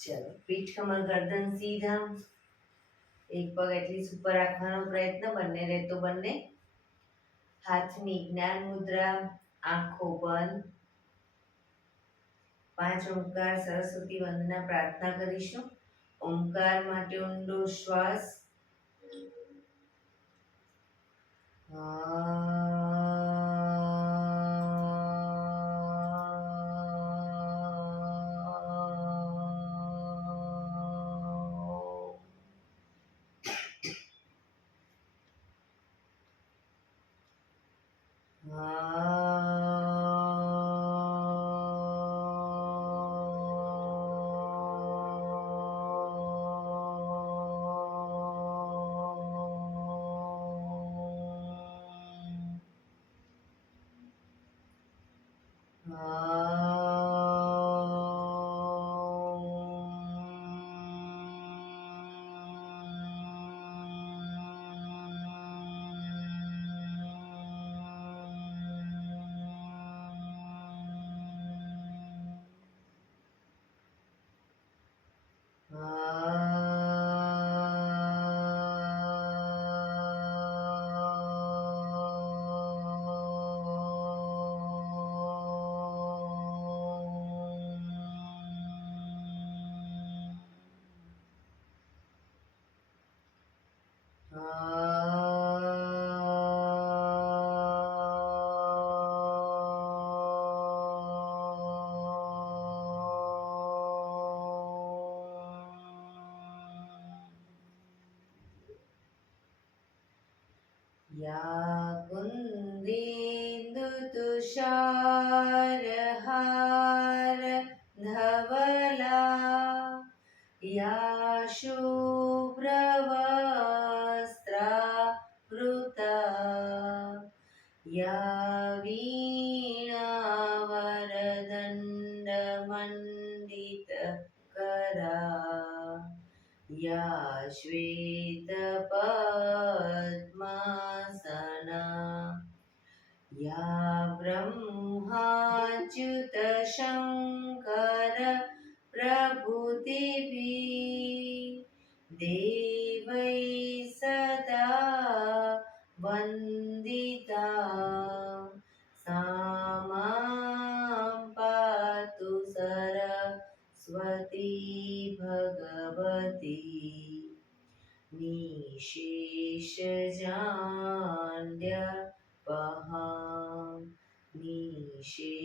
ચલો, પીઠ કમર ગરદન સીધા, એક પગ એટલી ઉપર રાખવાનો પ્રયત્ન, બંને રહેતો બંને. હાથની જ્ઞાન મુદ્રા, આંખો બંધ. 5 ઓમકાર સરસ્વતી વંદના પ્રાર્થના કરીશું. ઓમકાર માટે ઊંડો શ્વાસ. या कुन्देन्दुतुषारहार धवला या शुभ्रवस्त्रावृता या वीणावरदण्डमण्डितकरा या श्वेतपद्मासना या ब्रह्माच्युतशङ्कर प्रभृतिभिः देवैः सदा वन्दिता सा मां पातु सरस्वती भगवती निशेषजाड्यपहा निशेषजाड्यपहा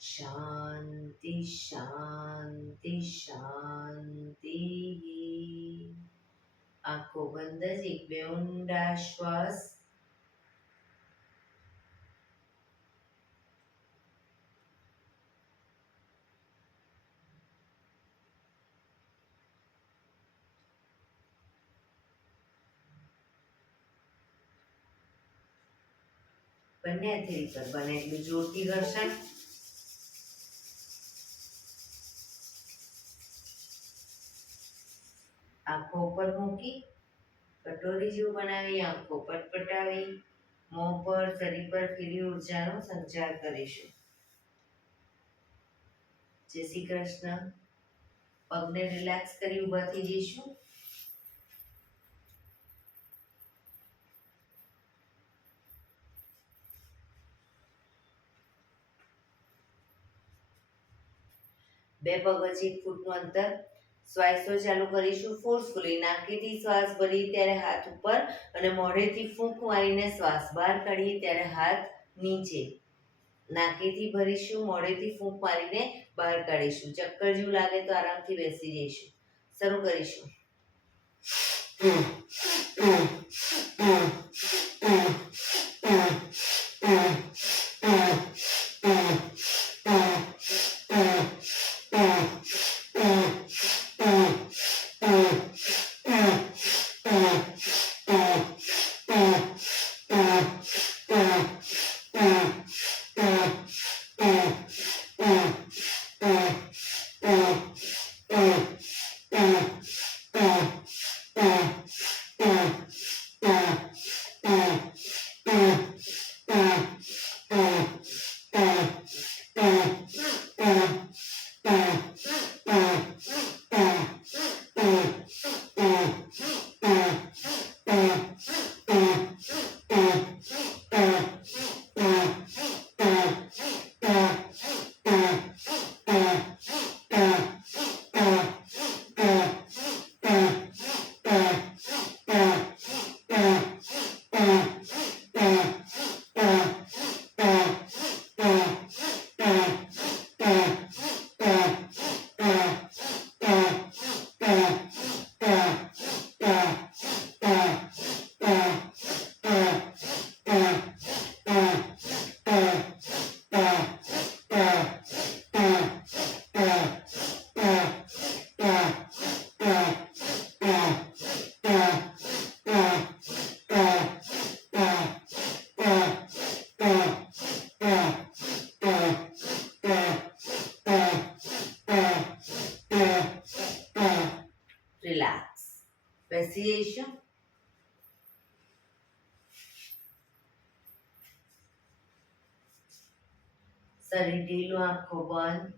शांति शांति शांति. आंखों बंद જ એક બે ઊંડા શ્વાસ. બંને હથેળી પર બને એટલું જોરથી ઘર્ષણ. આંખો ઉપર મૂકી કટોરી જેવું બનાવી આંખો પટપટાવી મોં પર શરીર પર ખીલી ઉર્જાનો સંચાર કરીશું. જય શ્રી કૃષ્ણ. પગને રિલેક્સ કરી ઊભા થઈ જઈશું. બે પગ વચ્ચે 1 ફૂટનું અંતર. શ્વાસો ચાલુ કરીશું ફોર્સફુલી. નાકેથી શ્વાસ ભરીએ ત્યારે હાથ ઉપર અને મોઢેથી ફૂંક મારીને શ્વાસ બહાર કાઢીએ ત્યારે હાથ નીચે. નાકેથી ભરીશું, મોઢેથી ફૂંક મારીને બહાર કાઢીશું. ચક્કર જેવું લાગે તો આરામથી બેસી જઈશું. શરૂ કરીશું. બેસી જઈશું. શરીર ઢીલું, આંખો બંધ.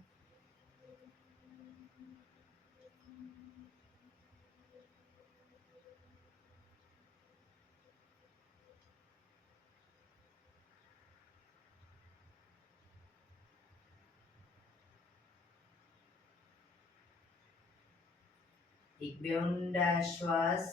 એક બે ઊંડા શ્વાસ.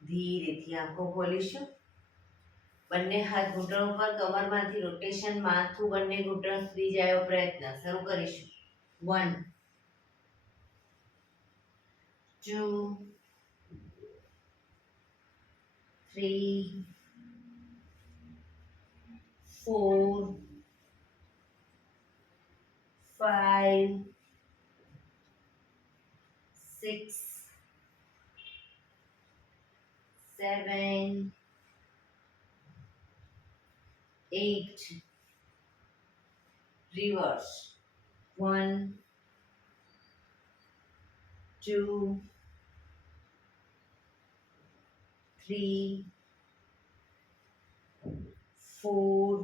ધીરેથી આંખો ખોલીશું. બંને હાથ ઘૂંટણ ઉપર, કમરમાંથી રોટેશન, માથું બંને ઘૂંટણ સુધી જાય એવો પ્રયત્ન. શરૂ કરીશું. 1 2 3 4 5 6 7 8 reverse. 1 2 3 4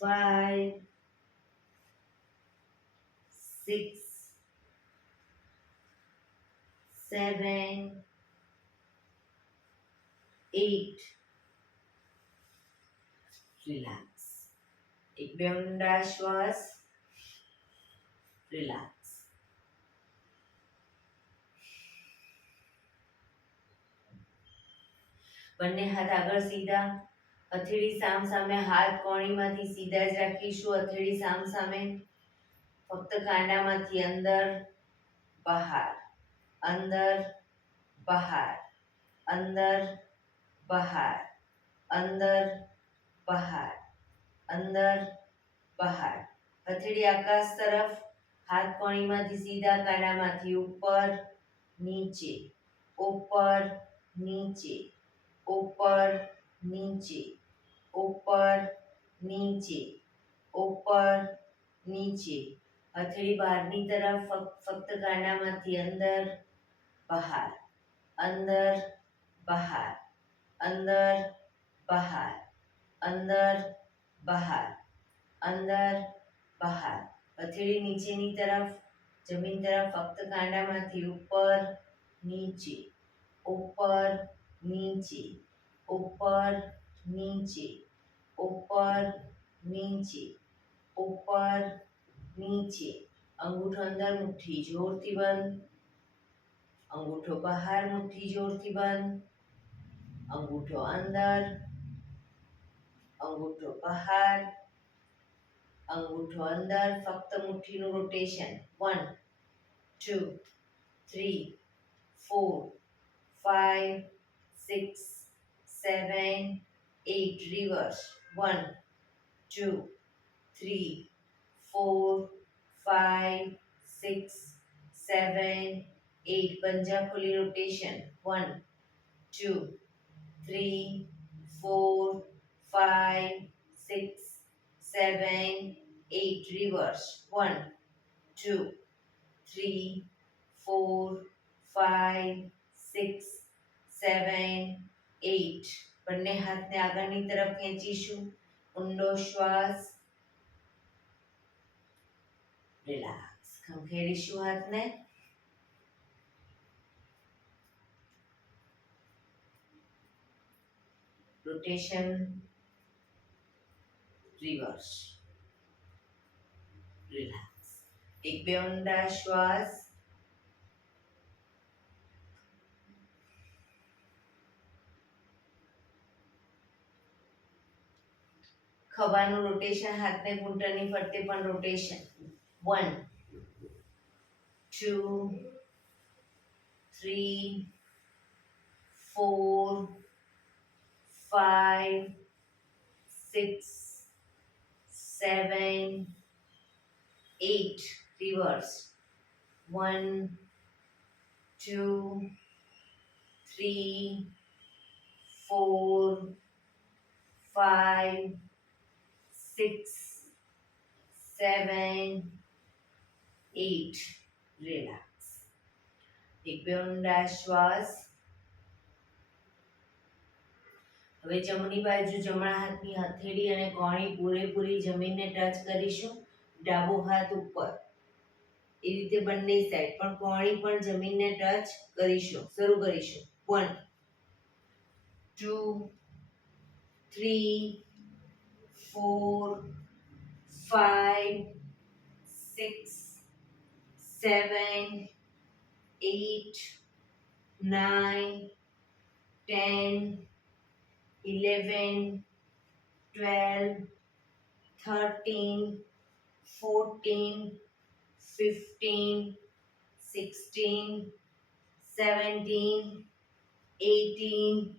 5 6 7 8 રિલેક્સ. એક બે ઊંડા શ્વાસ. રિલેક્સ. બંને હાથ આગળ સીધા. હથેળી સામ સામે, હાથ કોણીમાંથી સીધા જ રાખીશું. હથેળી સામ સામે. ફક્ત કાંડામાંથી અંદર બહાર, અંદર બહાર, અંદર બહાર, અંદર બહાર, અંદર બહાર. હથેળી આકાશ તરફ. હાથ કોણીમાંથી સીધા, કાંડામાંથી ઉપર નીચે, ઉપર નીચે, ઉપર નીચે, ઉપર નીચે, ઉપર નીચે. હથેળી બહારની તરફ. ફક્ત કાંડામાંથી અંદર બહાર, અંદર બહાર, અંદર બહાર, અંદર બહાર, અંદર બહાર. હથેળી નીચેની તરફ, જમીન તરફ. ફક્ત કાંડામાંથી ઉપર નીચે, ઉપર નીચે, ઉપર નીચે, ઉપર નીચે, ઉપર નીચે. અંગૂઠો અંદર, મુઠ્ઠી જોરથી બંધ. અંગૂઠો બહાર, મુઠ્ઠી જોરથી બંધ. અંગૂઠો અંદર, અંગૂઠો બહાર, અંગૂઠો અંદર. ફક્ત મુઠ્ઠીનું રોટેશન. 1 2 3 4 5 6 7 8 reverse. 1 2 3 4 5 6 7 8 પંજા ખોલી રોટેશન. 1 2 3 4 5 6 7 8 reverse. 1 2 3 4 5 6 7 8. બંને હાથને આગળની તરફ ખેંચીશું. ઊંડો શ્વાસ. રિલેક્સ. ખંખેરીશું હાથને. રોટેશન. રિવર્સ. રિલેક્સ. એક બે ઊંડા શ્વાસ. ખભાનું રોટેશન. હાથને ઘૂંટણની ફરતે પણ રોટેશન. 1 2 3 4 5 6 7 8 reverse. 1 2 3 4 5 6 7 8 રિલેક્સ. એક બે ઊંડા શ્વાસ. હવે જમણી બાજુ જમણા હાથની હથેળી અને કોણી પૂરેપૂરી જમીનને ટચ કરીશું. ડાબો હાથ ઉપર. એ રીતે બંને સાઈડ પણ કોણી પણ જમીનને ટચ કરીશું. શરૂ કરીશું. 1 2 3 4 5 6 7 8 9 10 11 12 13 14 15 16 17 18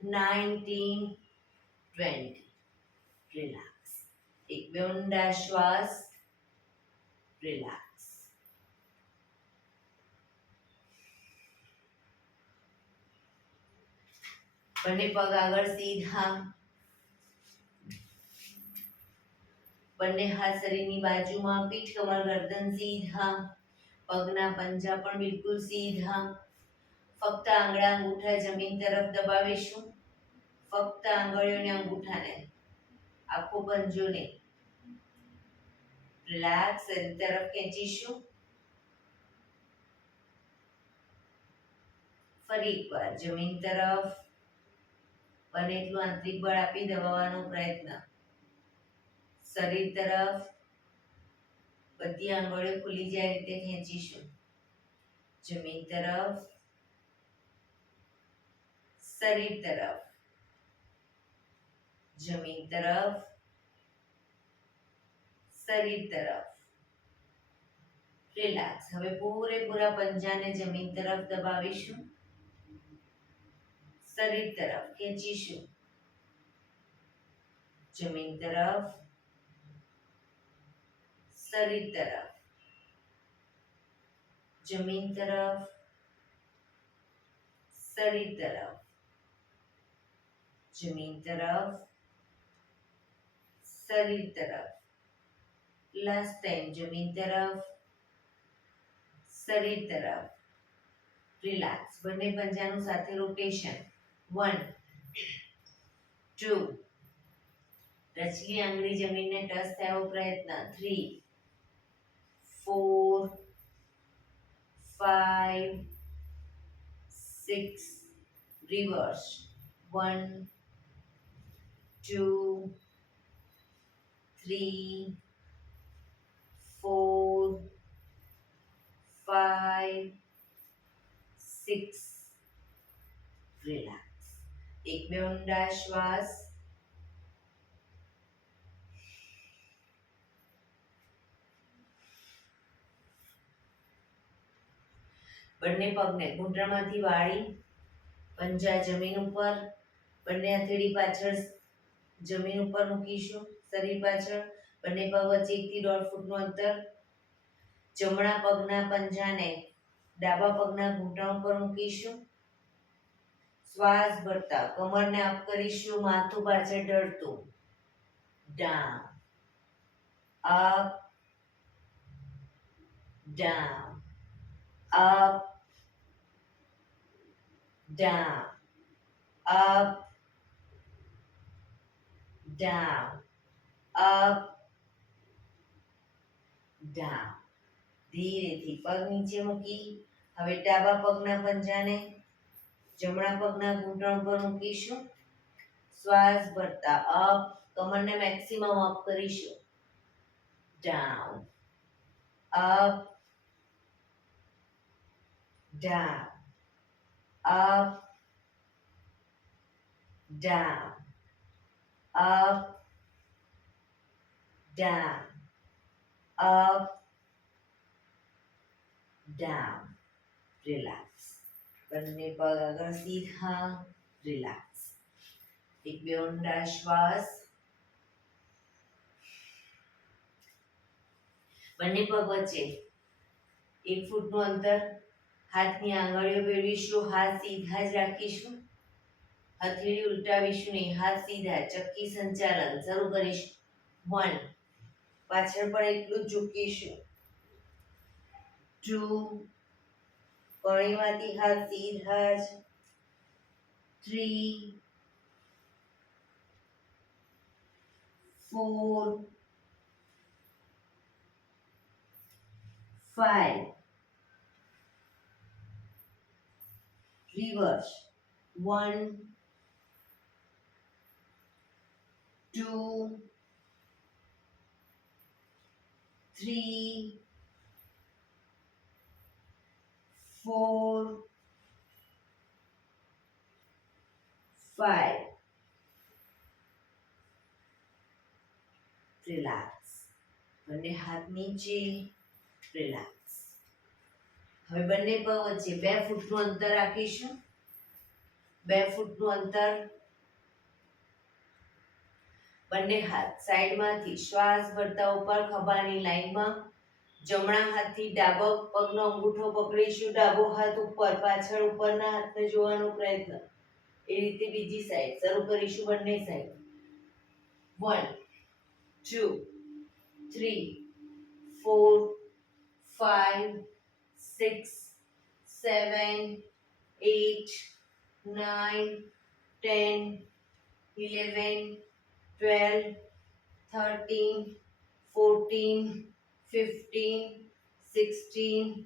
19 20. રિલેક્સ. એક બે ઊંડા શ્વાસ. રિલેક્સ. બંને પગ આગળ સીધા. બંને હાથ શરીરની બાજુમાં. પીઠ કમર ગરદન સીધા. પગના પંજા પણ બિલકુલ સીધા. ફક્ત આંગળા અંગૂઠા જમીન તરફ દબાવીશું. ફક્ત આંગળીઓને અંગૂઠાને, આખો પંજોને રિલેક્સ શરીર તરફ ખેંચીશું. ફરી એકવાર જમીન તરફ બને એટલું આંતરિક બળ આપી દબાવવાનો પ્રયત્ન. શરીર તરફ બધી આંગળીઓ ખુલી જાય રીતે ખેંચીશું. જમીન તરફ, શરીર તરફ, જમીન તરફ, શરીર તરફ. રિલેક્સ. હવે પૂરેપૂરા પંજાને જમીન તરફ દબાવીશું. શરીર તરફ ખેંચીશું. જમીન તરફ, શરીર તરફ, જમીન તરફ, શરીર તરફ, જમીન તરફ, શરીર તરફ. લાસ્ટ ટાઈમ જમીન તરફ, શરીર તરફ. રિલેક્સ. બંને પંજાનું સાથે રોટેશન. 1 2 રચલી આંગળી જમીનને ટચ થયો પ્રયત્ન. 3 4 5 6 રિવર્સ. 1 2 3 4 5 6. રિલેક્સ. એક બે ઊંડા શ્વાસ. બંને પગને ઘૂંટણમાંથી વાળી પંજા જમીન ઉપર. બંને હથેળી પાછળ જમીન ઉપર મૂકીશું. શરીર પાછળ. બંને પગ વચ્ચે 1 થી 1.5 ફૂટનું અંતર. જમણા પગના પંજાને ડાબા પગના ઘૂંટણ ઉપર મૂકીશું. શ્વાસ ભરતા કમરને અપ કરીશું. માથું પાછળ ઢળતું. Down, up, down, up, down, up, down, up, down. ધીરેથી પગ નીચે મૂકી હવે ડાબા પગના પંજાને જમણા પગના ઘૂંટણ પર મૂકીશું. શ્વાસ ભરતા અપ, કમરને મેક્સિમમ અપ કરીશું. Down, up, down, up, down, up, down, up, down. Relax. બંને પગ આગળ સીધા. રિલેક્સ. એક બે ઊંડા શ્વાસ. બંને પગ વચ્ચે 1 ફૂટનું અંતર, હાથની આંગળીઓ ભેળવીશું, હાથ સીધા જ રાખીશું, હથેળી ઉલટાવીશું નહીં, હાથ સીધા, ચક્કી સંચાલન શરૂ કરીશું. 1, પાછળ પણ એટલું જ ઝૂકીશું. 2, કણીમાંથી હાથ સીધા જ. 3, 4, 5, reverse. 1, 2, 3, 4, 5. રિલેક્સ. બંને હાથ નીચે. રિલેક્સ. હવે બંને પગ વચ્ચે 2 ફૂટનું અંતર રાખીશું. 2 ફૂટનું અંતર. બંને હાથ સાઈડમાંથી શ્વાસ ભરતા ઉપર ખભાની લાઈનમાં. જમણા હાથથી ડાબો પગનો અંગૂઠો પકડીશું, ડાબો હાથ ઉપર, પાછળ ઉપરના હાથને જોવાનો પ્રયત્ન. એ રીતે બીજી સાઈડ શરૂ કરીશું. બંને સાઈડ. 1, 2, 3, 4, 5, 6, 7, 8, 9, 10, 11, 12, 13, 14, 15, 16,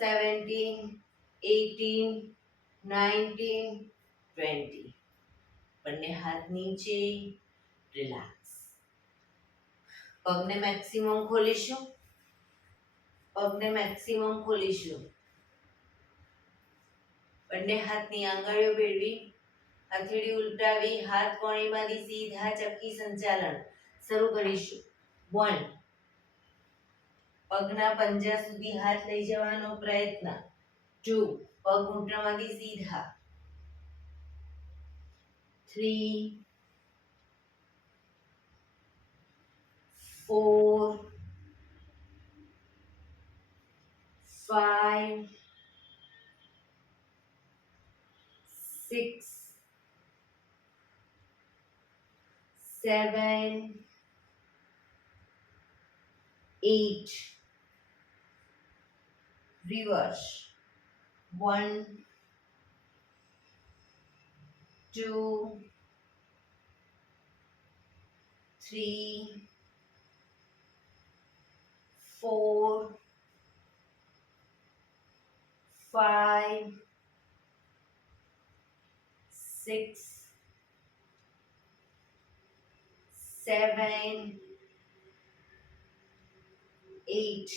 17, 18, 19, 20. બંને હાથ નીચે. રિલેક્સ. પગને મેક્સિમમ ખોલીશું. પગને મેક્સિમમ ખોલીશું. બંને હાથની આંગળીઓ ભેળવી, હથેળી ઉલટાવી, હાથ કોણીમાંથી સીધા ચક્કી સંચાલન શરૂ કરીશું. 1, પગના પંજા સુધી હાથ લઈ જવાનો પ્રયત્ન. 2, પગ ઘૂંટણમાંથી સીધા. 3, 4, 5, 6, 7, 8. Reverse. 1, 2, 3, 4, 5, 6, 7, 8.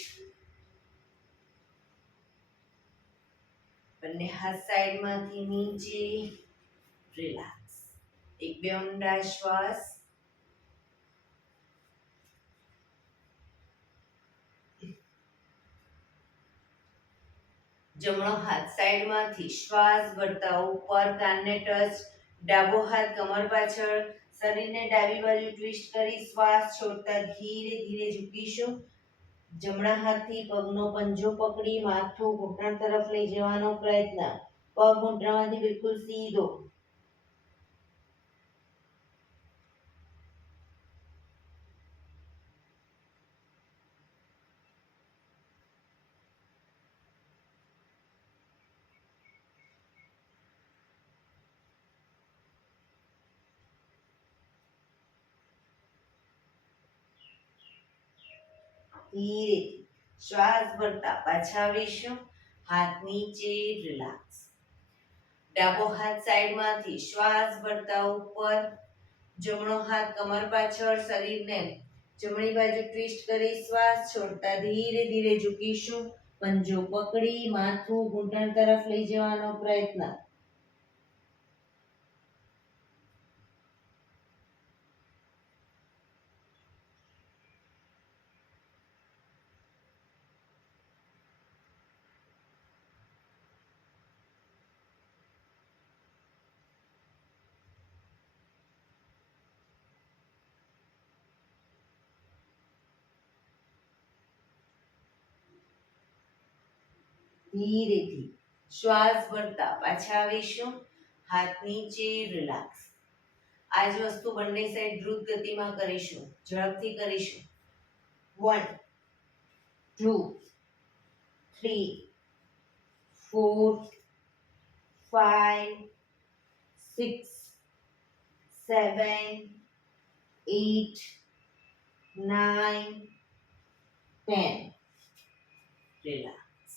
બંને હાથ સાઈડમાંથી નીચે. રિલેક્સ. 1-2 ઊંડા શ્વાસ. જમણો હાથ સાઈડમાંથી શ્વાસ ભરતા ઉપર, કાનને ટચ. ડાબો હાથ કમર પાછળ, શરીરને ડાબી બાજુ ટ્વિસ્ટ કરી શ્વાસ છોડતા ધીરે ધીરે ઝૂકીશું. જમણા હાથથી પગનો પંજો પકડી માથું ઘૂંટણ તરફ લઈ જવાનો પ્રયત્ન. પગ ઘૂંટણમાંથી બિલકુલ સીધો. ધીરે શ્વાસ ભરતા પાછા આવીશું. હાથ નીચે. રિલેક્સ. ડાબો હાથ સાઈડમાંથી શ્વાસ ભરતા ઉપર, જમણો હાથ કમર પાછળ, શરીરને જમણી બાજુ ટ્વિસ્ટ કરી શ્વાસ છોડતા ધીરે ધીરે ઝૂકીશું. પંજો પકડી માથું ઘૂંટણ તરફ લઈ જવાનો પ્રયત્ન. ધીરેથી શ્વાસ ભરતા પાછા આવીશું. હાથ નીચે, રિલેક્સ. આ જ વસ્તુ બંને સાઈડ દ્રુત ગતિમાં કરીશું, ઝડપથી કરીશું. 1 2 3 4 5 6 7 8 9 10. રિલેક્સ.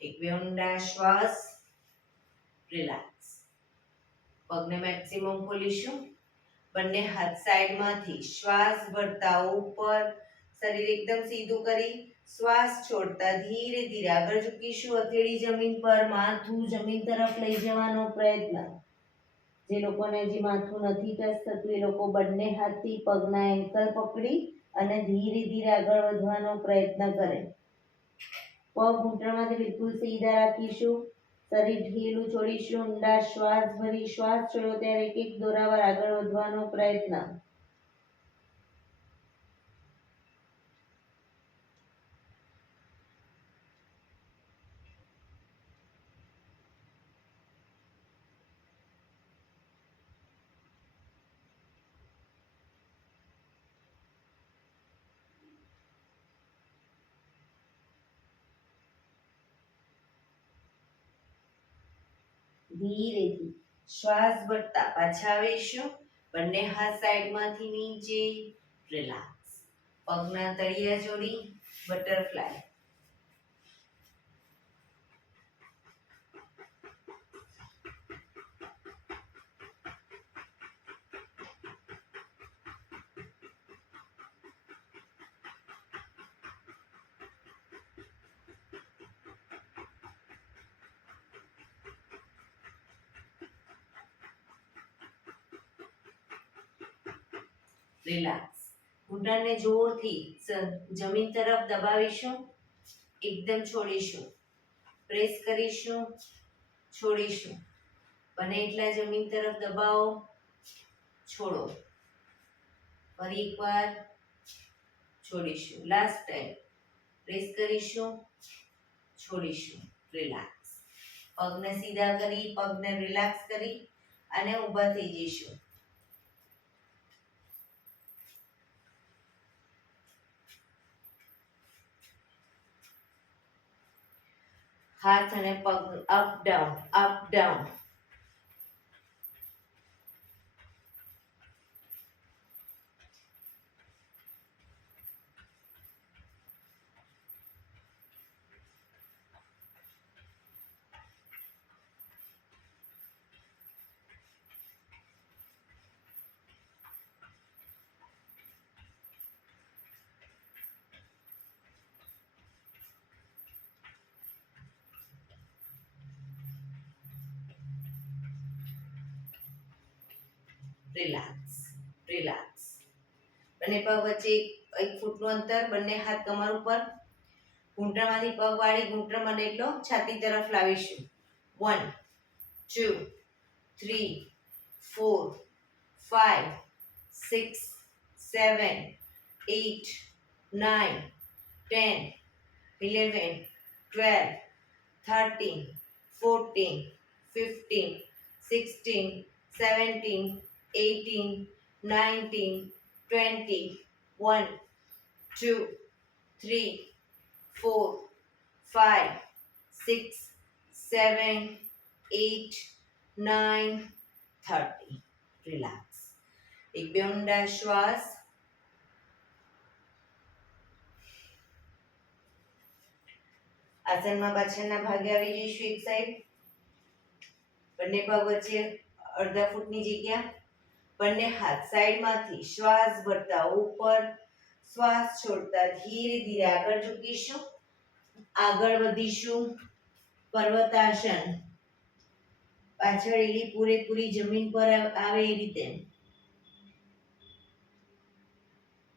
એક બે ઊંડા શ્વાસ. રિલેક્સ. પગને મેક્સિમમ ખોલીશું. બંને હાથ સાઈડમાંથી શ્વાસ ભરતા ઉપર, શરીર એકદમ સીધું કરી શ્વાસ છોડતા ધીરે ધીરે આગળ ઝૂકીશું. હથેળી જમીન પર, માથું જમીન તરફ લઈ જવાનો પ્રયત્ન. જે લોકોને હજી માથું નથી ટચ થતું એ લોકો બંને હાથથી પગના એન્કલ પકડી અને ધીરે ધીરે આગળ વધવાનો પ્રયત્ન કરે. પગ ઘૂંટણમાંથી બિલકુલ સીધા રાખીશું. શરીર ઢીલું છોડીશું. ઊંડા શ્વાસ ભરી શ્વાસ છોડો ત્યારે એક એક દોરાવાર આગળ વધવાનો પ્રયત્ન. ધીરેથી શ્વાસ ભરતા પાછા આવીશું. બંને હાથ સાઈડમાંથી નીચે. રિલેક્સ. પગના તળિયા જોડી, બટરફ્લાય. રિલેક્સ. ઘૂંટણને જોરથી જમીન તરફ દબાવીશું. એકદમ છોડીશું. પ્રેસ કરીશું, છોડીશું. બને એટલા જમીન તરફ દબાવો, છોડો. ફરી એકવાર છોડીશું. લાસ્ટ ટાઈમ પ્રેસ કરીશું, છોડીશું. રિલેક્સ. પગને સીધા કરી, પગને રિલેક્સ કરી અને ઊભા થઈ જઈશું. હાથ અને પગ up down, up down. Relax, relax. બંને પગ વચ્ચે 1 ફૂટનું અંતર. બંને હાથ કમર ઉપર. ઘૂંટણમાંથી પગ વાળી ઘૂંટણ બને એટલો છાતી તરફ લાવીશું. 1 2 3 4 5 6 7 8 9 10 11 12 13 14 15 16 17 18 19 20 1 2 3 4 5 6 7 8 9 30. રિલેક્સ. એક બે ઊંડા શ્વાસ. આસનમાં પાછળના ભાગે આવી જઈશું. એક સાઈડ. બંને પગ વચ્ચે અડધા ફૂટની જગ્યા. બંને હાથ સાઈડમાંથી શ્વાસ ભરતા ઉપર, શ્વાસ છોડતા ધીરે ધીરે આગળ ઝૂકીશું. આગળ વધીશું. પર્વતાસન. પાછળ એલી પૂરેપૂરી જમીન પર આવે એ રીતે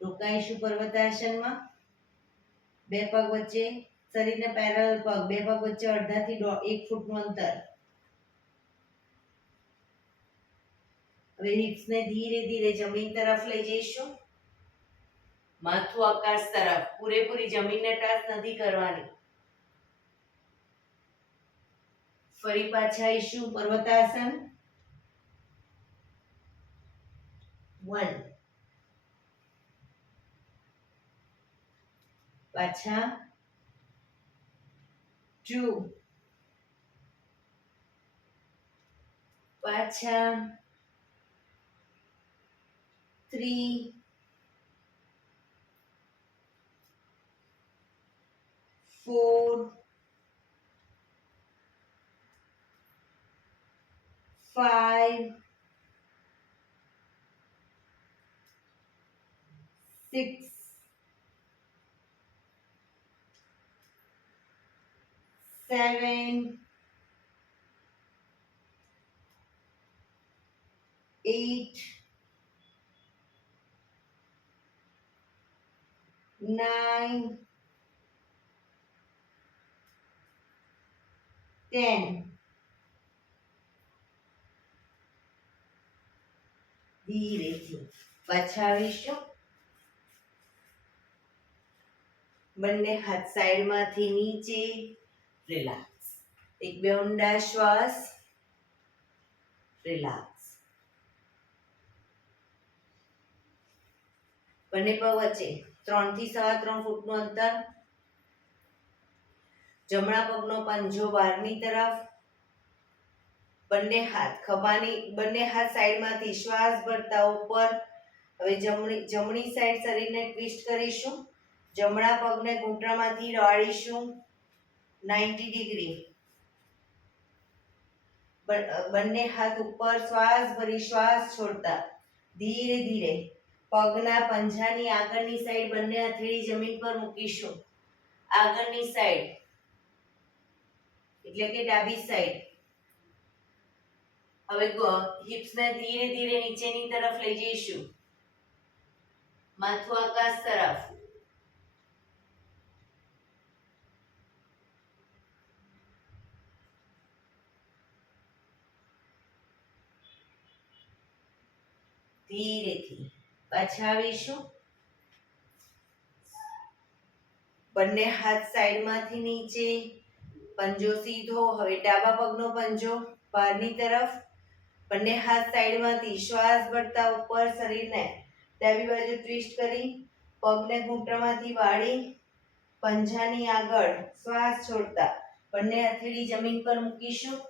રોકાઈશું પર્વતાસનમાં. બે પગ વચ્ચે, શરીરને પેરેલલ પગ, બે પગ વચ્ચે અડધાથી 1 ફૂટનું અંતર. હવે હિપ્સને ધીરે ધીરે જમીન તરફ લઈ જઈશું. માથું આકાશ તરફ. પૂરેપૂરી જમીનને ટચ નથી કરવાની. ફરી પાછા આવીશું પર્વતાસન 1 પાછા 2 પાછા 3 4 5 6 7 8 9 10 ધીરેથી પાછા આવીશું બંને હાથ સાઈડમાંથી નીચે રિલેક્સ એક બે ઊંડા શ્વાસ રિલેક્સ બંને પગ વચ્ચે 3 થી 3.5 ફૂટનું અંતર જમણા પગનો પંજો બહારની તરફ બંને હાથ સાઈડમાંથી શ્વાસ ભરતા ઉપર હવે જમણી સાઈડ શરીરને ટ્વિસ્ટ કરીશું જમણા પગને ઘૂંટણમાંથી વાળીશું 90 ડિગ્રી બંને હાથ ઉપર શ્વાસ ભરી શ્વાસ છોડતા ધીરે ધીરે પગના પંજાની આગળની સાઈડ બંને હથેળી જમીન પર મૂકીશું આગળની સાઈડ એટલે કે ડાબી સાઈડ હવે હિપ્સને ધીરે ધીરે નીચેની તરફ લઈ જઈશું માથું આકાશ તરફ ધીરેથી પાછા આવીશું બંને હાથ સાઈડમાંથી નીચે પંજો સીધો હવે ડાબા પગનો પંજો બહારની તરફ બંને હાથ સાઈડમાંથી શ્વાસ ભરતા ઉપર શરીરને ડાબી બાજુ ટ્વિસ્ટ કરી પગને ઘૂંટણમાંથી વાળી પંજાની આગળ શ્વાસ છોડતા બંને હથેળી જમીન પર મૂકીશું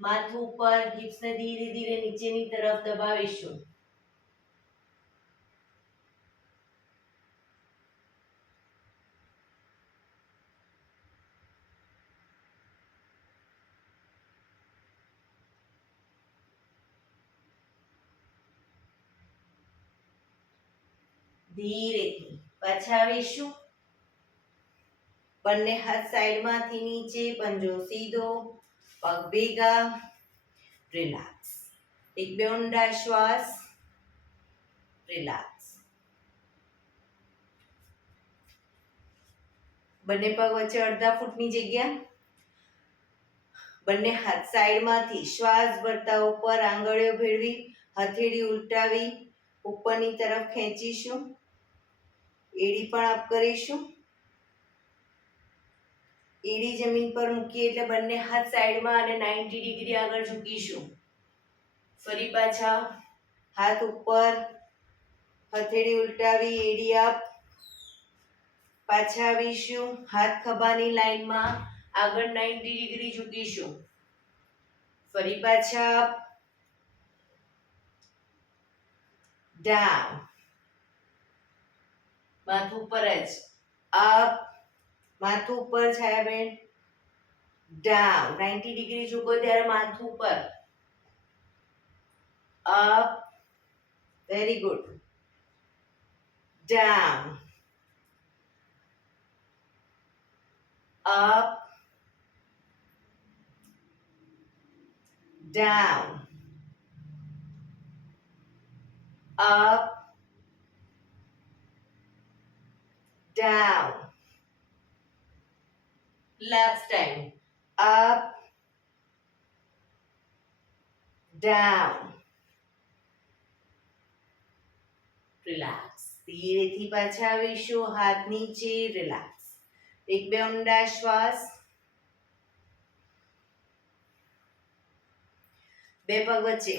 માથું ઉપર હિપ્સને ધીરે ધીરે નીચેની તરફ દબાવીશું ધીરેથી પાછા આવીશું બંને હાથ સાઈડમાંથી નીચે પંજો સીધો પગ ભેગા રિલેક્સ એક બે ઊંડા શ્વાસ રિલેક્સ બંને પગ વચ્ચે અડધા ફૂટની જગ્યા બંને હાથ સાઈડમાંથી શ્વાસ ભરતા ઉપર આંગળીઓ ભેળવી હથેળી ઉલટાવી ઉપરની તરફ ખેંચીશું એડી પણ અપ કરીશું એડી જમીન પર મૂકીએ એટલે બંને હાથ સાઈડમાં અને 90 ડિગ્રી આગળ ઝૂકીશું ફરી પાછા હાથ ઉપર હથેળી ઉલટાવી એડી અપ પાછા આવીશું હાથ ખભાની લાઈનમાં આગળ 90 ડિગ્રી ઝૂકીશું ફરી પાછા અપ ડાઉન માથું ઉપર જ અપ માથું ઉપર છાયાબેન ડાઉન 90 ડિગ્રી ઝૂકો ત્યારે માથું ઉપર up very good down up down up down last time up down relax ધીરેથી પાછા આવીશું હાથ નીચે રિલેક્સ એક બે ઊંડા શ્વાસ બે પગ વચ્ચે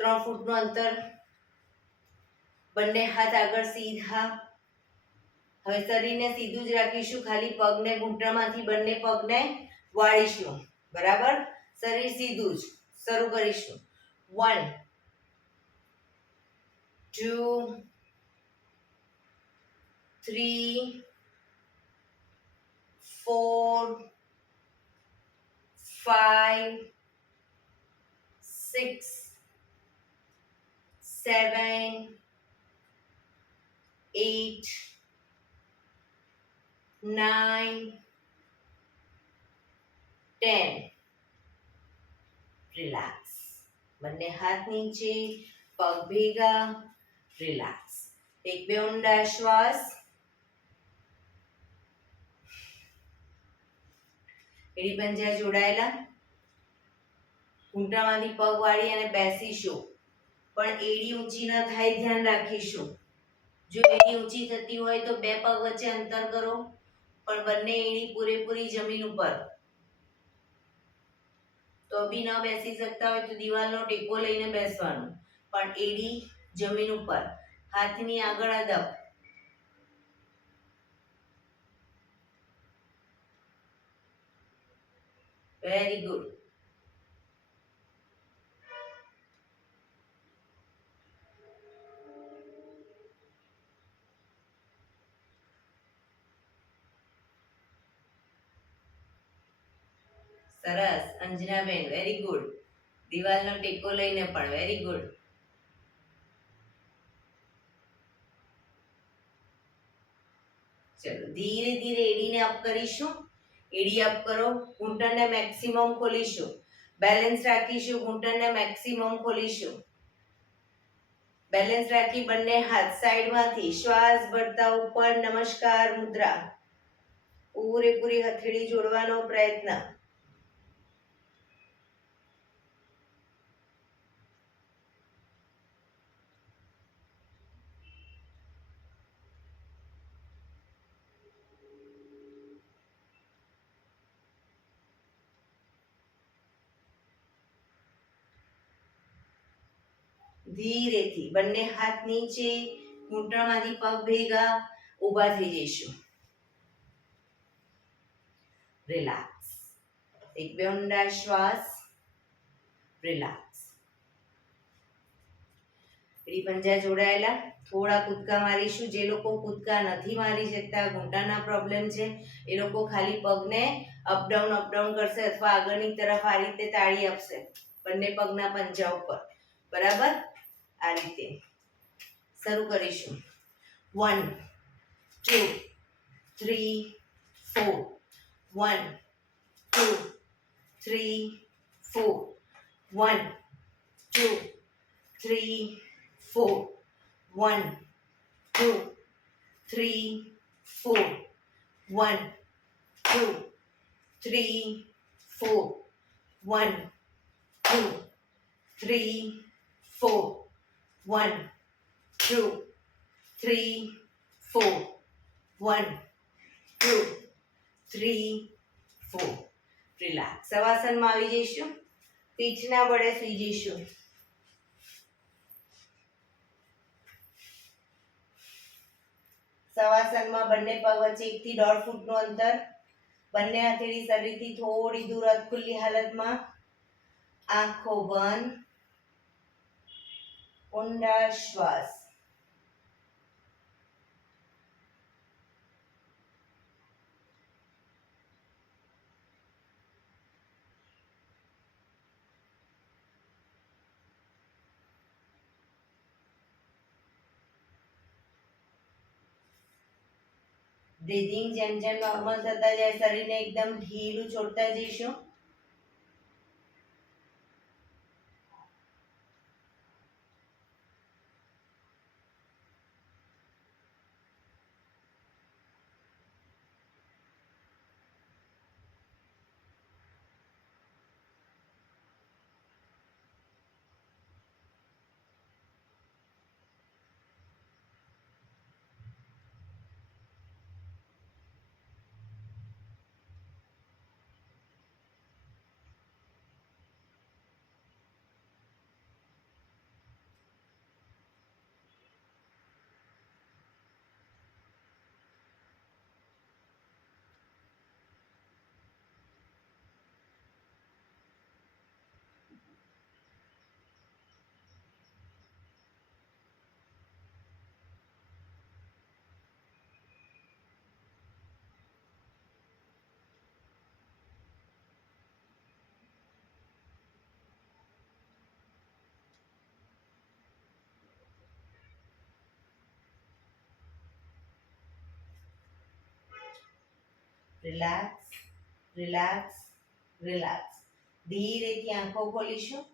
3 ફૂટનું અંતર, બંને હાથ આગળ સીધા. હવે શરીરને સીધું જ રાખીશું, ખાલી પગને ઘૂંટણમાંથી બંને પગને વાળીશું. બરાબર, શરીર સીધું જ. શરૂ કરીશું. 1 2 3 4 5 6 7 8 9 10. રિલેક્સ. બંને હાથ નીચે, પગ ભેગા. રિલેક્સ. એક બે ઊંડા શ્વાસ. એડી પંજા જોડાયેલા. ઘૂંટણમાંથી પગ વાળી અને બેસીશું, પણ એડી ઊંચી ન થાય ધ્યાન રાખીશું. જો એડી ઊંચી થતી હોય તો બે પગ વચ્ચે અંતર કરો, પણ બંને એડી પૂરેપૂરી જમીન ઉપર. તો બી ન બેસી શકતા હોય તો દિવાલનો ટેકો લઈને બેસવાનું, પણ એડી જમીન ઉપર, હાથની આગળ અદબ. Very good. સરસ અંજનાબેન, વેરી ગુડ. દિવાલનો ટેકો લઈને પણ વેરી ગુડ. ચલો ધીરે ધીરે એડીને અપ કરીશું. એડી અપ કરો, ઘૂંટણને મેક્સિમમ ખોલીશું. બેલેન્સ રાખીશું, ઘૂંટણને મેક્સિમમ ખોલીશું. બેલેન્સ રાખી બંને હાથ સાઈડમાંથી શ્વાસ ભરતા ઉપર નમસ્કાર મુદ્રા. પૂરેપૂરી હથેળી જોડવાનો પ્રયત્ન. ધીરેથી બંને હાથ નીચે, ઘૂંટણમાંથી પગ ભેગા. ઊભા થઈ જઈશું. રિલેક્સ. એક બે ઊંડા શ્વાસ. રિલેક્સ. એડી પંજા જોડાયેલા. થોડા કૂદકા મારીશું. જે લોકો કૂદકા નથી મારી શકતા, ઘૂંટણના પ્રોબ્લેમ છે, એ લોકો ખાલી પગને અપડાઉન કરશે અથવા આગળની તરફ આ રીતે તાળી આપશે બંને પગના પંજા ઉપર. બરાબર, આ રીતે શરૂ કરીશું. 1 2 3 4. 1 2 3 4. 1 2 3 4. 1 2 3 4. 1 2 3 4. 1 2 3 4. 1 2 3 4. 1 2 3 4. રિલેક્સ. શવાસનમાં આવી જઈશું. પીઠના બળે સૂઈ જઈશું. શવાસનમાં બંને પગ વચ્ચે 1 થી 1.5 ફૂટનું અંતર. બંને હથેળી શરીરથી થોડી દૂર અધખુલ્લી હાલતમાં. આંખો બંધ. ઊંડા શ્વાસ. બ્રીધિંગ જેમ જેમ નોર્મલ થતા જાય, શરીરને એકદમ ઢીલું છોડતા જઈશું. Relax, relax, relax. ધીરેથી આંખો ખોલીશું.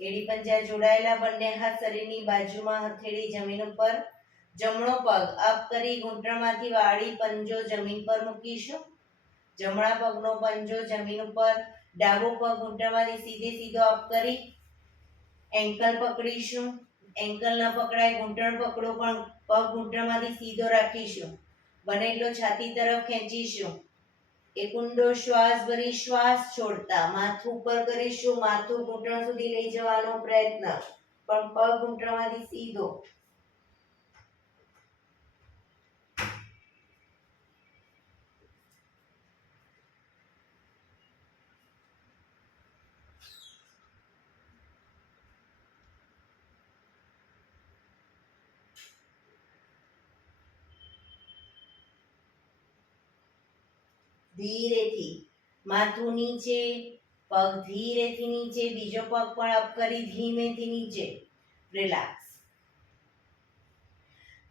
એડી પંજા જોડાયેલા, બંને હાથ શરીરની બાજુમાં, હથેળી જમીન ઉપર. જમણો પગ અપ કરી ઘૂંટણમાંથી વાળી પંજો જમીન પર મૂકીશું. જમણા પગનો પંજો જમીન ઉપર. ડાબો પગ ઘૂંટણમાંથી સીધે સીધો અપ કરી એન્કલ પકડીશું. એન્કલ ન પકડાય, ઘૂંટણ પકડો, પણ પગ ઘૂંટણમાંથી સીધો રાખીશું. બને એટલો છાતી તરફ ખેંચીશું. એક ઊંડો શ્વાસ ભરી શ્વાસ છોડતા માથું ઉપર કરીશું. માથું ઘૂંટણ સુધી લઈ જવાનો પ્રયત્ન, પણ પગ ઘૂંટણમાંથી સીધો. ધીરેથી માથું નીચે, પગ ધીરેથી નીચે, બીજો પગ પણ અપ કરી ધીમેથી નીચે. રિલેક્સ.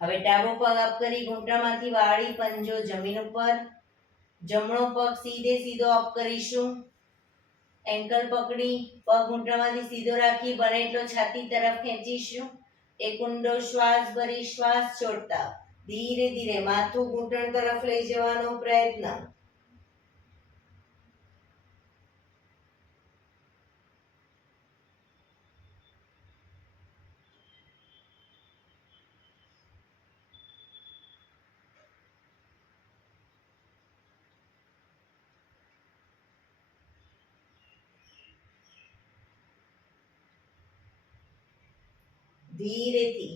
હવે ડાબો પગ અપ કરી ઘૂંટણમાંથી વાળી પંજો જમીન ઉપર. જમણો પગ સીધે સીધો અપ કરીશું. એન્કલ પકડી પગ ઘૂંટણમાંથી સીધો રાખી બને એટલો છાતી તરફ ખેંચીશું. એક ઊંડો શ્વાસ ભરી શ્વાસ છોડતા ધીરે ધીરે માથું ઘૂંટણ તરફ લઈ જવાનો પ્રયત્ન. ધીરેથી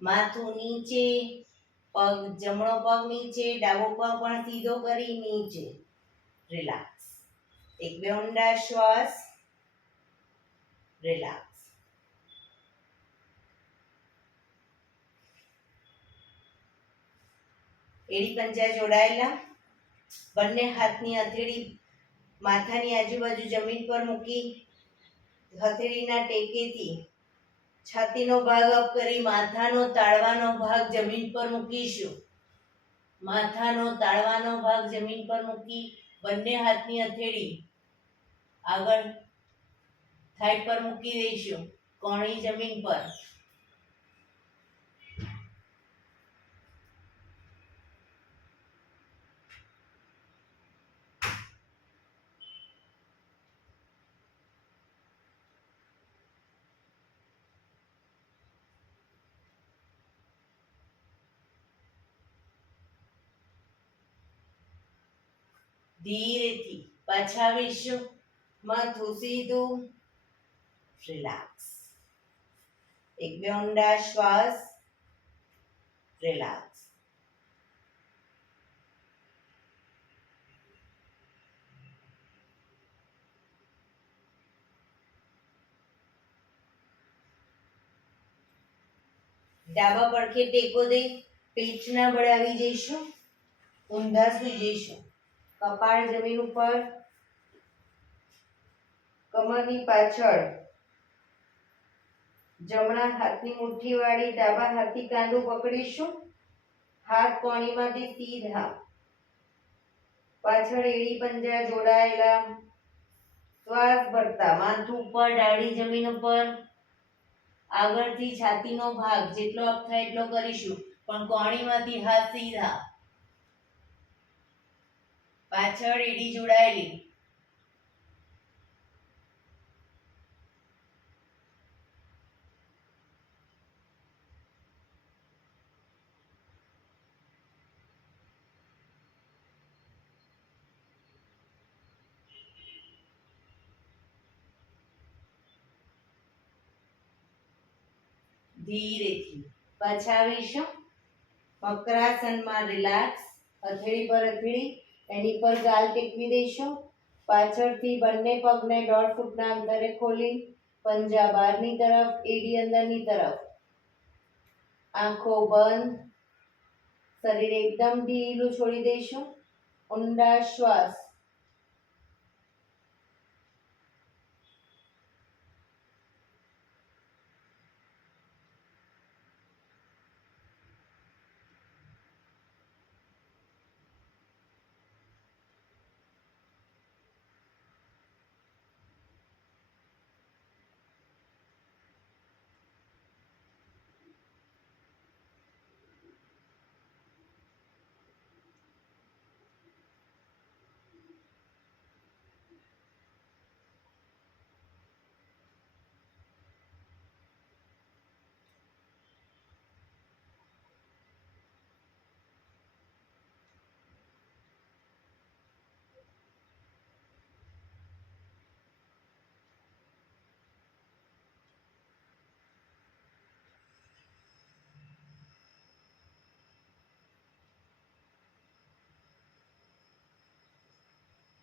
માથું નીચે, પગ જમણો પગ નીચે, ડાબો પગ પણ સીધો કરી નીચે. રિલેક્સ. એક બે ઊંડા શ્વાસ. રિલેક્સ. એડી પંજા જોડાયેલા, બંને હાથની હથેળી માથાની આજુબાજુ જમીન પર મૂકી હથેળીના ટેકેથી છાતીનો ભાગ અપ કરી માથાનો તાળવાનો ભાગ જમીન પર મૂકીશું. માથાનો તાળવાનો ભાગ જમીન પર મૂકી બંને હાથની હથેળી આગળ થાઈ પર મૂકી દઈશું. કોણી જમીન પર. ધીરેથી પાછા આવીશું. માથું સીધું. રિલેક્સ. એક બે ઊંડા શ્વાસ. રિલેક્સ. ડાબા પડખે ટેકો દઈ પેટના બળે આવી જઈશું. ઊંધા સુઈ જઈશું. કપાળ જમીન ઉપર, કમરની પાછળ. જમણા હાથની મુઠ્ઠી વાળી ડાબા હાથથી કાંડું પકડીશું. હાથ કોણીમાંથી સીધા. પાછળ એડી પંજા જોડાયેલા. શ્વાસ ભરતા માથું ઉપર, ડાળી જમીન ઉપર. આગળથી છાતીનો ભાગ જેટલો અપ થાય એટલો કરીશું, પણ કોણીમાંથી હાથ સીધા. પાછળ એડી જોડાયેલી. ધીરેથી પાછા આવીશું. મકરાસનમાં રિલેક્સ. હથેળી પર હથેળી એની પર ગાલ ટેકવી દઈશું. પાછળથી બંને પગને 1.5 ફૂટના અંતરે ખોલી પંજા બહારની તરફ, એડી અંદરની તરફ. આંખો બંધ. શરીર એકદમ ઢીલું છોડી દઈશું. ઊંડા શ્વાસ.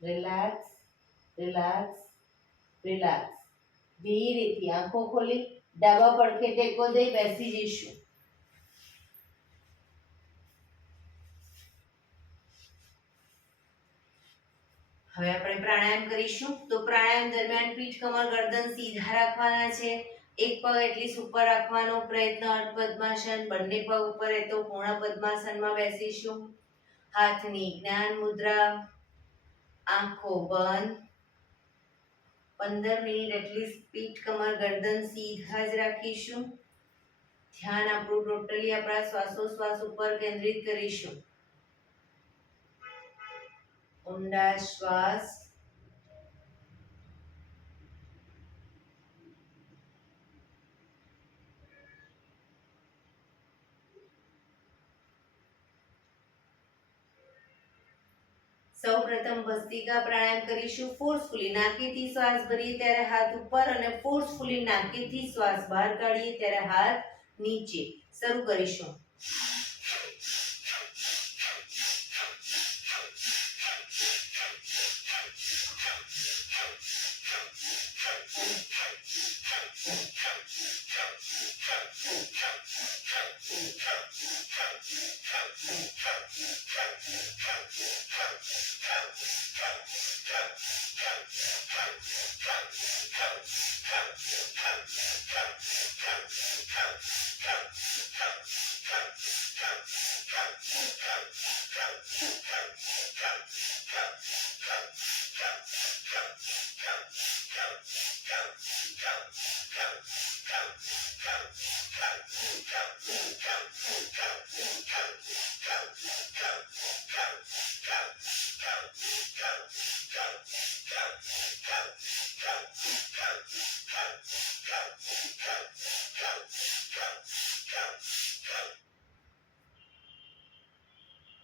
Relax, relax, relax. ધીરેથી આંખો ખોલી ડાબા પડખે ટેકો દઈ બેસી જઈશું. હવે આપણે પ્રાણાયામ કરીશું. તો પ્રાણાયામ દરમિયાન પીઠ, કમર, ગરદન સીધા રાખવાના છે. એક પગ એટલીસ્ટ ઉપર રાખવાનો પ્રયત્ન, અર્ધ પદ્માસન. બંને પગ ઉપર રહેતો પૂર્ણ પદ્માસનમાં બેસીશું. હાથની જ્ઞાન મુદ્રા, આંખો બંધ. 15 મિનિટ એટલીસ્ટ પીઠ, કમર, ગરદન સીધા જ રાખીશું. ધ્યાન આપણું ટોટલી આપણા શ્વાસોશ્વાસ ઉપર કેન્દ્રિત કરીશું. ઊંડા શ્વાસ, સૌપ્રથમ ભસ્ત્રિકા પ્રાણાયામ કરીશું. ફોર્સફુલી નાકેથી શ્વાસ ભરીએ ત્યારે હાથ ઉપર અને ફોર્સફુલી નાકેથી શ્વાસ બહાર કાઢીએ ત્યારે હાથ નીચે. શરૂ કરીશું.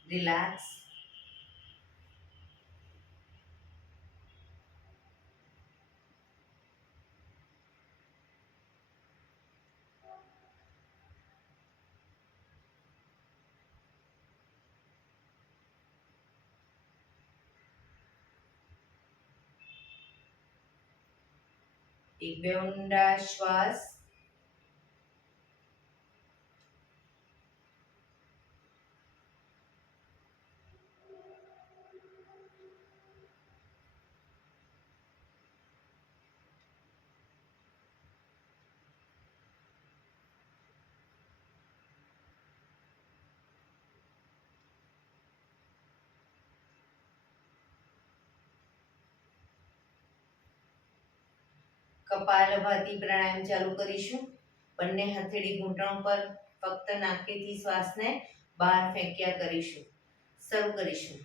રિલેક્સ. એક બે ઊંડા શ્વાસ. કપાલભાતી પ્રાણાયામ ચાલુ કરીશું. બંને હથેળી ઘૂંટણ પર ફક્ત નાકેથી શ્વાસને બહાર ફેંક્યા કરીશું. શરૂ કરીશું.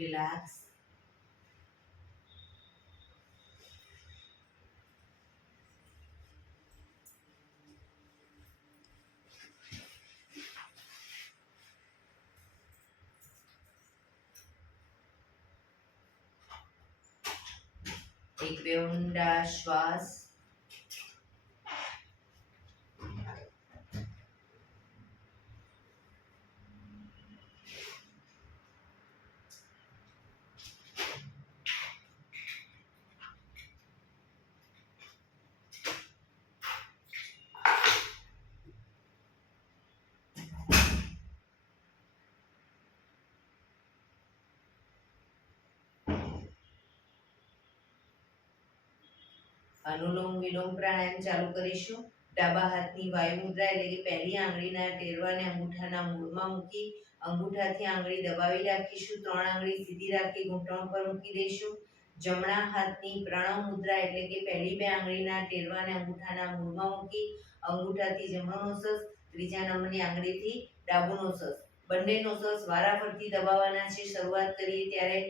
રિલેક્સ. એક બે ઊંડા શ્વાસ. અનુલોમ વિલોમ પ્રાણાયામ ચાલુ કરીશું. ડાબા હાથની વાયુ મુદ્રા એટલે કે પહેલી આંગળીના ટેરવાને અંગૂઠાના મૂળમાં મૂકી અંગૂઠાથી આંગળી દબાવી રાખીશું. 3 આંગળી સીધી રાખી ઘૂંટણ પર મૂકી દઈશું. જમણા હાથની પ્રણવ મુદ્રા એટલે કે પહેલી 2 આંગળીના ટેરવાને અંગૂઠાના મૂળમાં મૂકી અંગૂઠાથી જમણો નોસસ, ત્રીજા નંબરની આંગળીથી ડાબુ નોસસ, બંને નોસસ વારાફરતી દબાવવાના છે. શરૂઆત કરીએ ત્યારે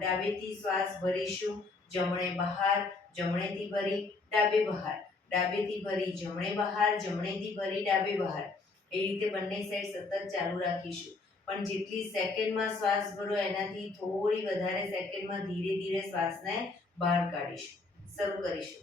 ડાબેથી શ્વાસ ભરીશું, જમણે બહાર, જમણેથી ભરી ડાબે બહાર, ડાબેથી ભરી જમણે બહાર, જમણેથી ભરી ડાબે બહાર. એ રીતે બંને સાઈડ સતત ચાલુ રાખીશું. પણ જેટલી સેકન્ડમાં શ્વાસ ભરો એનાથી થોડી વધારે સેકન્ડમાં ધીરે ધીરે શ્વાસને બહાર કાઢીશું. શરૂ કરીશું.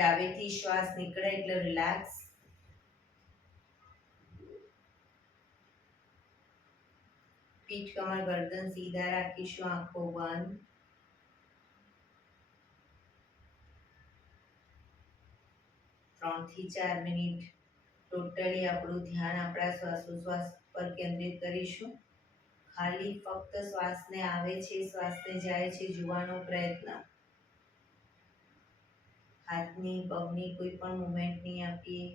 ડાબેથી શ્વાસ નીકળે એટલે રિલેક્સ. પીઠ કમર ગરદન સીધા રાખીશું, આંખો બંધ. 3 થી 4 મિનિટ ટોટલી આપણું ધ્યાન આપણા શ્વાસોશ્વાસ પર કેન્દ્રિત કરીશું. ખાલી ફક્ત શ્વાસને આવે છે, શ્વાસને જાય છે જોવાનો પ્રયત્ન. હાથની પગની કોઈ પણ મુવમેન્ટ નહીં આપીએ.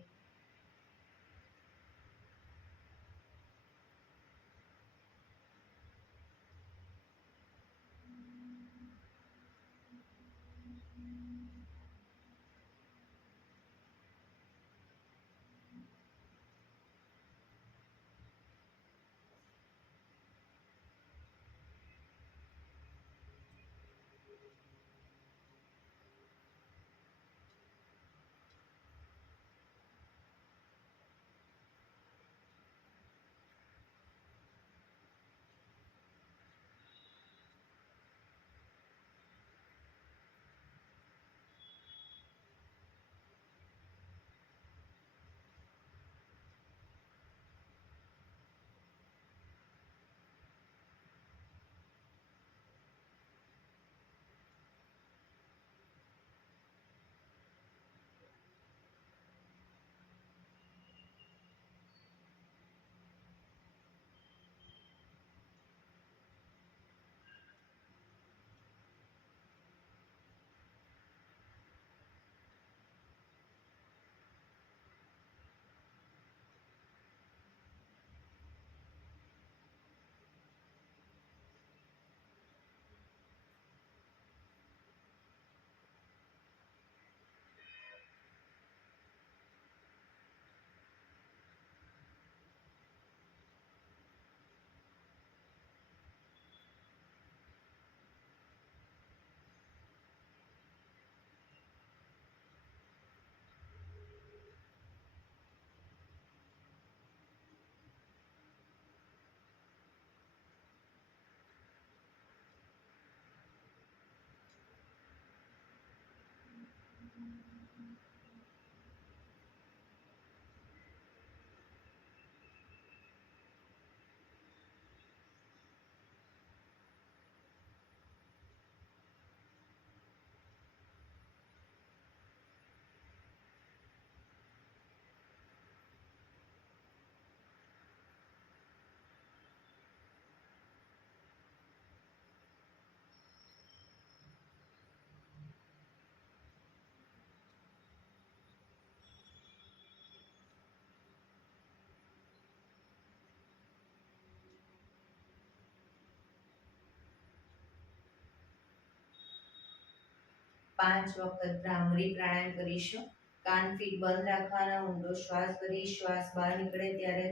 પાંચ વખત ભ્રામરી પ્રાણાયામ કરીશું. કાન ફીટ બંધ રાખવાના, ઊંડો શ્વાસ ભરી શ્વાસ બહાર નીકળે ત્યારે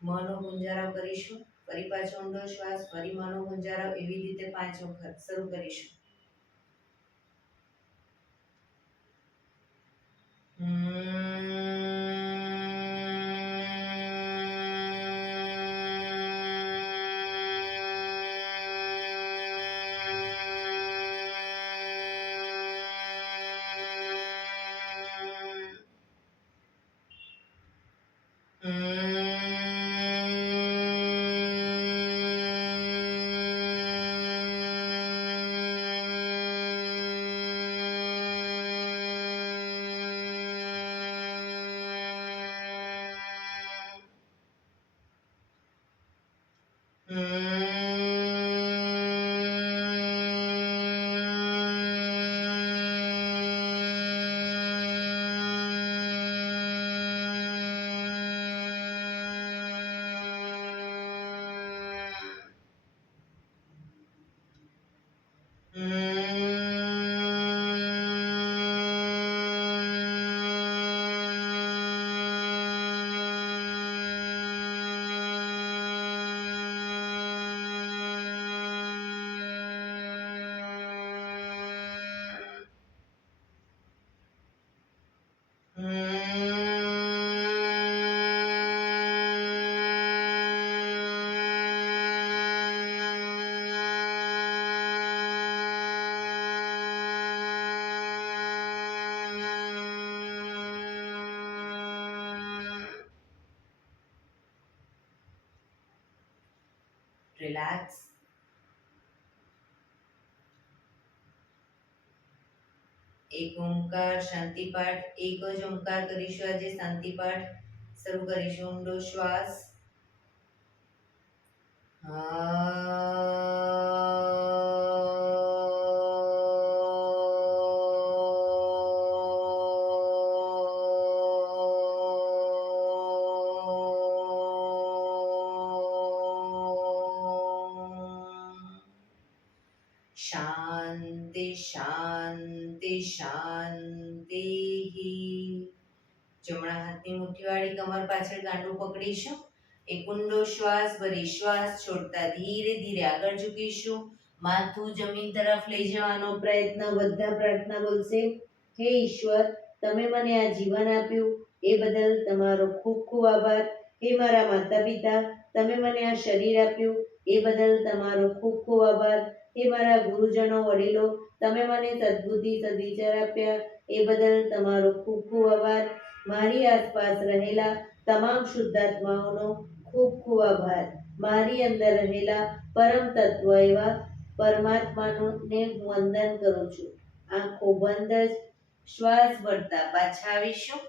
મનો ગુંજારો કરીશું. ફરી પાછો ઊંડો શ્વાસ, ફરી મનો ગુંજારો, એવી રીતે 5 વખત શરૂ કરીશું. રિલેક્સ. એક ઓમકાર શાંતિપાઠ. એક જ ઓમકાર કરીશું આજે શાંતિપાઠ. શરૂ કરીશું. ઊંડો શ્વાસ. શાંતિ શાંતિ શાંતિ. જમણા હાથની મુઠ્ઠીવાળી કમર પાછળ ગાંડું પકડીશું. એક ઊંડો શ્વાસ ભરી શ્વાસ છોડતા ધીરે ધીરે આગળ ઝૂકીશું. માથું જમીન તરફ લઈ જવાનો પ્રયત્ન. બધા પ્રાર્થના બોલશે. હે ઈશ્વર, તમે મને આ જીવન આપ્યું એ બદલ તમારો ખૂબ ખૂબ આભાર. હે મારા માતા પિતા, તમે મને આ શરીર આપ્યું એ બદલ તમારો ખૂબ ખૂબ આભાર. હે મારા ગુરુજનો વડીલો, તમે મને સદબુદ્ધિ સદવિચાર આપ્યા એ બદલ તમારો ખૂબ ખૂબ આભાર. મારી આસપાસ રહેલા તમામ શુદ્ધાત્માઓનો ખૂબ ખૂબ આભાર. મારી અંદર રહેલા પરમ તત્વ એવા પરમાત્માને હું વંદન કરું છું. આંખો બંધ જ શ્વાસ ભરતા પાછા આવીશું.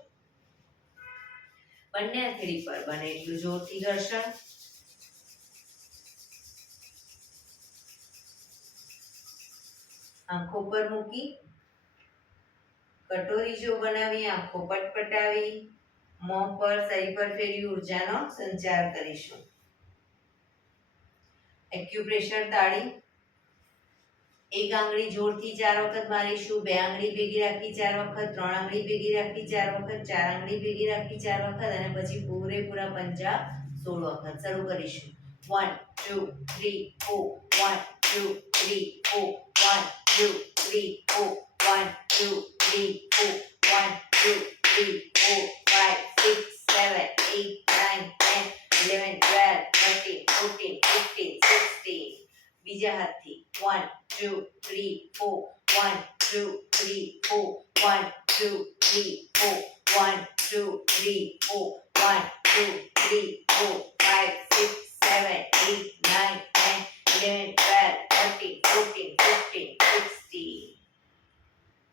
બંને હથેળી પર બને એટલું જોરથી ઘર્ષણ. આંખો પર મૂકી કટોરી જો બનાવી આંખો પટપટાવી મોં પર શરીર પર ફેરવી ઉર્જાનો સંચાર કરીશું. એક્યુપ્રેશર તાળી. એક આંગળી જોરથી 4 વખત મારીશું. 2 આંગળી ભેગી રાખી 4 વખત. 3 આંગળી ભેગી રાખી 4 વખત. 4 આંગળી ભેગી રાખી 4 વખત અને પછી પૂરેપૂરા પંજા 16 વખત. શરૂ કરીશું. 1 2 3 4 1 2 3 4 1 2 3 4 1 2 3 4 1 2 3 4 5 6 7 8 9 10 11 12 13 14 15 16. બીજા હાથથી 1 2 3 4 1 2 3 4 1 2 3 4 1 2 3 4 1 2 3 4 5 6 7 8 9 10 11 12 13 14 15 16.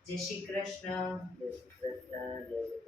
જય શ્રી કૃષ્ણ. જય શ્રી કૃષ્ણ.